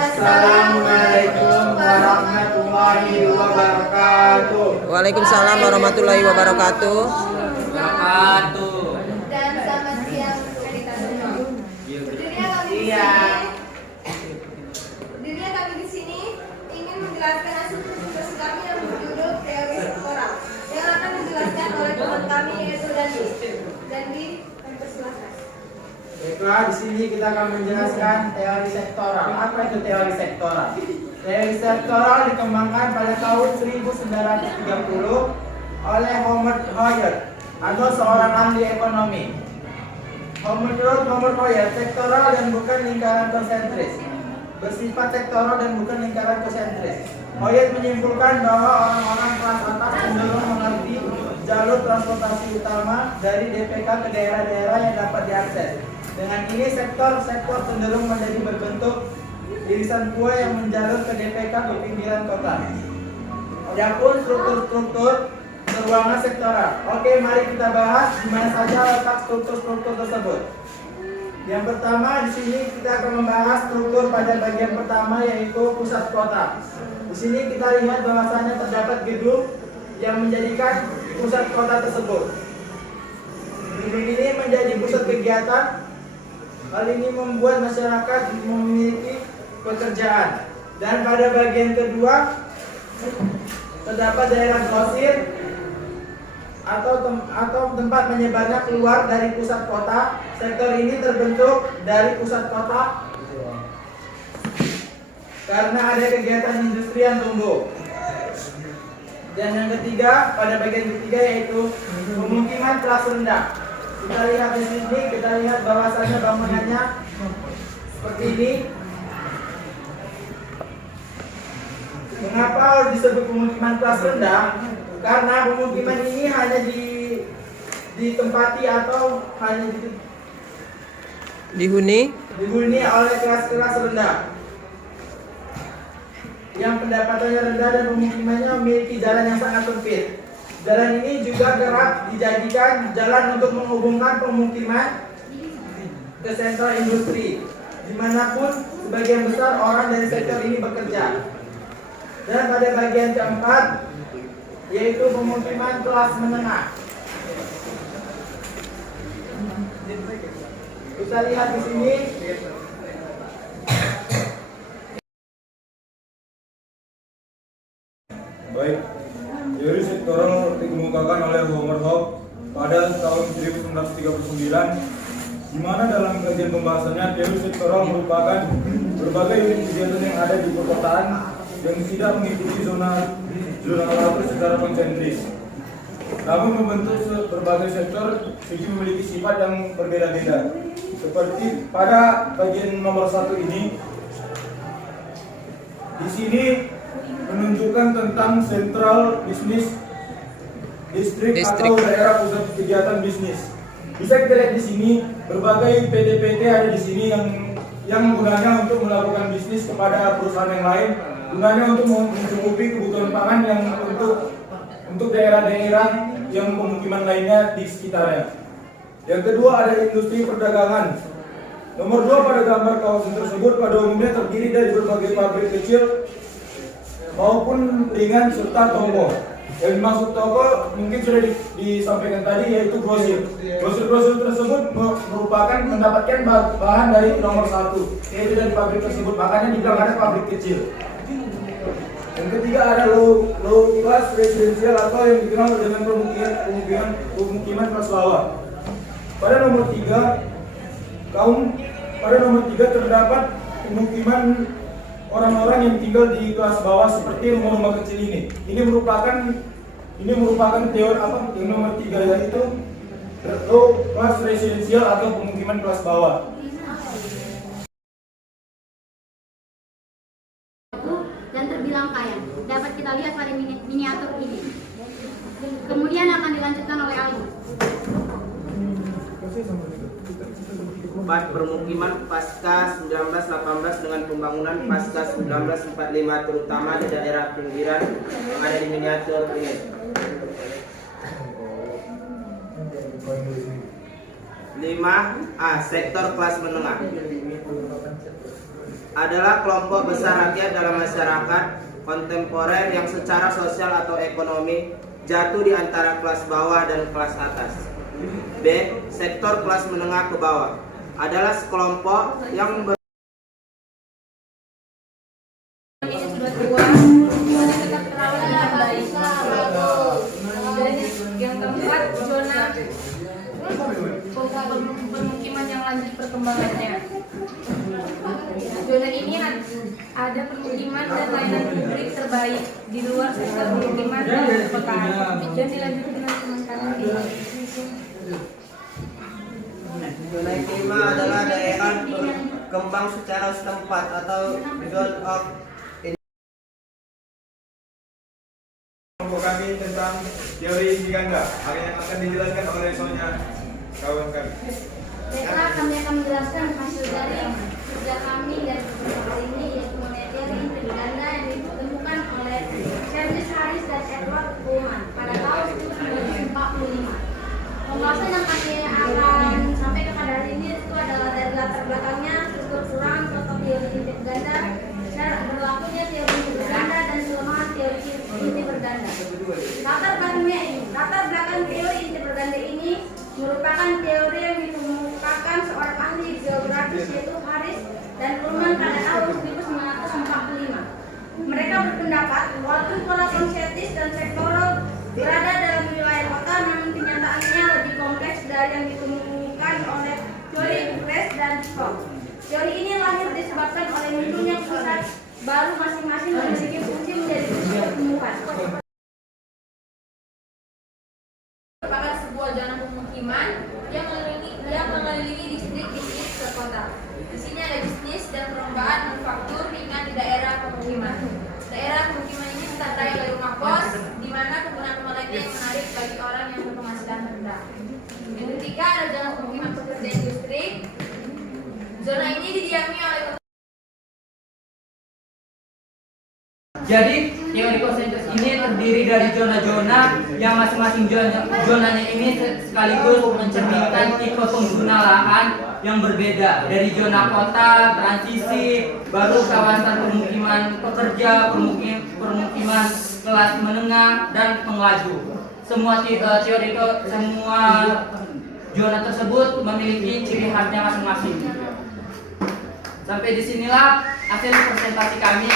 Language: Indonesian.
Assalamualaikum warahmatullahi wabarakatuh. Waalaikumsalam warahmatullahi wabarakatuh. Dan selamat siang adik-adik. Berdirinya kami di sini ingin menjelaskan hasil tugas kami yang berjudul teori sektoral yang akan dijelaskan oleh teman kami yaitu Dandi. Persilahkan. Baiklah, di sini kita akan menjelaskan teori sektoral. Apa itu teori sektoral? Teori sektoral dikembangkan pada tahun 1930 oleh Howard Hoyer atau seorang ahli ekonomi. Menurut Howard Hoyer, sektoral dan bukan lingkaran konsentris. Bersifat sektoral dan bukan lingkaran konsentris. Hoyer menyimpulkan bahwa orang-orang kelas atas cenderung mengerti jalur transportasi utama dari DPK ke daerah-daerah yang dapat diakses. Dengan ini sektor-sektor cenderung menjadi berbentuk irisan kue yang menjalur ke DPK ke pinggiran kota. Adapun struktur-struktur ruangan sektoral. Oke, mari kita bahas di mana saja letak struktur-struktur tersebut. Yang pertama, di sini kita akan membahas struktur pada bagian pertama yaitu pusat kota. Di sini kita lihat bahwasanya terdapat gedung yang menjadikan pusat kota tersebut. Gedung ini menjadi pusat kegiatan. Hal ini membuat masyarakat memiliki pekerjaan. Dan pada bagian kedua terdapat daerah grosir atau tempat menyebarnya keluar dari pusat kota. Sektor ini terbentuk dari pusat kota karena ada kegiatan industri yang tumbuh. Dan yang ketiga, pada bagian ketiga yaitu pemukiman kelas rendah. Kita lihat di sini, kita lihat bahwasanya bangunannya seperti ini. Mengapa harus disebut pemukiman kelas rendah? Karena pemukiman ini hanya ditempati atau hanya dihuni oleh kelas-kelas rendah yang pendapatannya rendah dan pemukimannya memiliki jalan yang sangat sempit. Jalan ini juga kerap dijadikan jalan untuk menghubungkan pemukiman ke sentra industri, dimanapun sebagian besar orang dari sektor ini bekerja. Dan pada bagian keempat yaitu pemukiman kelas menengah. Kita lihat di sini. Baik, teori sektoral dikemukakan oleh Howard Hope pada tahun 1939, di mana dalam kajian pembahasannya teori sektoral merupakan berbagai unit kegiatan yang ada di perkotaan yang tidak mengikuti zona lalu secara konsentris, namun membentuk berbagai sektor sehingga memiliki sifat yang berbeda-beda. Seperti pada bagian nomor 1 ini, di sini menunjukkan tentang central business district atau daerah pusat kegiatan bisnis. Bisa kita lihat di sini berbagai PT-PT ada di sini yang gunanya untuk melakukan bisnis kepada perusahaan yang lain, gunanya untuk mencukupi kebutuhan pangan yang untuk daerah-daerah yang pemukiman lainnya di sekitarnya. Yang kedua ada industri perdagangan. Nomor 2 pada gambar kawasan tersebut pada umumnya terdiri dari berbagai pabrik kecil maupun ringan serta toko. Yang dimaksud toko mungkin sudah disampaikan tadi yaitu grosir. Grosir tersebut merupakan mendapatkan bahan dari nomor 1 yaitu dari pabrik tersebut, makanya dibilang ada pabrik kecil. Yang ketiga ada low class residential atau yang dikenal dengan pemukiman kelas bawah. Pada nomor 3 terdapat pemukiman orang-orang yang tinggal di kelas bawah seperti rumah-rumah kecil ini. Ini merupakan teori yang nomor 3 yaitu low class residential atau pemukiman kelas bawah. Dan terbilang kaya. Dapat kita lihat pada miniatur ini. Kemudian akan dilanjutkan oleh Ali. Permukiman pasca 1918 dengan pembangunan pasca 1945 terutama di daerah pinggiran yang ada di miniatur ini. 5A. Sektor kelas menengah. adalah kelompok besar rakyat dalam masyarakat kontemporer yang secara sosial atau ekonomi jatuh di antara kelas bawah dan kelas atas. B. Sektor kelas menengah ke bawah adalah sekelompok yang Yang keempat, zona permukiman yang lanjut perkembangannya. Zona ini ada permukiman dan layanan publik terbaik di luar sektor permukiman dan perkotaan. Dan dilanjutkan dengan teman Zona yang kelima adalah daerah berkembang secara setempat atau zone of Kelompok kami tentang teori isi ganda. Hal yang akan dijelaskan oleh Sonya kawan kami. Baiklah, kami akan menjelaskan hasil dari kerja kami dari kali ini, yaitu mengenai teori inti ganda yang ditemukan oleh Charles Harris dan Edward Bowman pada tahun 1945. Pembahasan yang kami akan sampaikan pada hari ini itu adalah dari latar belakangnya, struktur kekurangan contoh teori inti ganda, cara berlakunya teori inti berganda, dan kelemahan teori inti berganda. Latar belakang teori inti berganda ini merupakan teori yang dikemukakan seorang ahli geografis yaitu Harris dan Bowman pada tahun 1945. Mereka berpendapat walaupun pola konsentis dan sektoral berada dalam wilayah kota, namun kenyataannya lebih kompleks dari yang ditemukan oleh teori Bukres dan Stock. Teori ini lahir disebabkan oleh munculnya pusat baru masing-masing memiliki fungsi menjadi pusat pertumbuhan. Merupakan sebuah zona pemukiman yang mengelilingi distrik-distrik sekota. Di sini ada bisnis dan perlombaan manufaktur ringan di daerah pemukiman. Daerah pemukiman ini ditandai oleh rumah kos, di mana penggunaan rumah lainnya yang menarik bagi orang yang berpenghasilan rendah. Yang ketiga ada zona pemukiman pekerja industri. Zona ini didiami oleh Jadi teori konsentrus ini terdiri dari zona-zona yang masing-masing zonanya ini sekaligus mencerminkan tipe pengguna lahan yang berbeda, dari zona kota, transisi, baru kawasan pemukiman pekerja, pemukiman kelas menengah, dan pengelaju. Semua zona tersebut memiliki ciri khasnya masing-masing. Sampai disinilah hasil presentasi kami.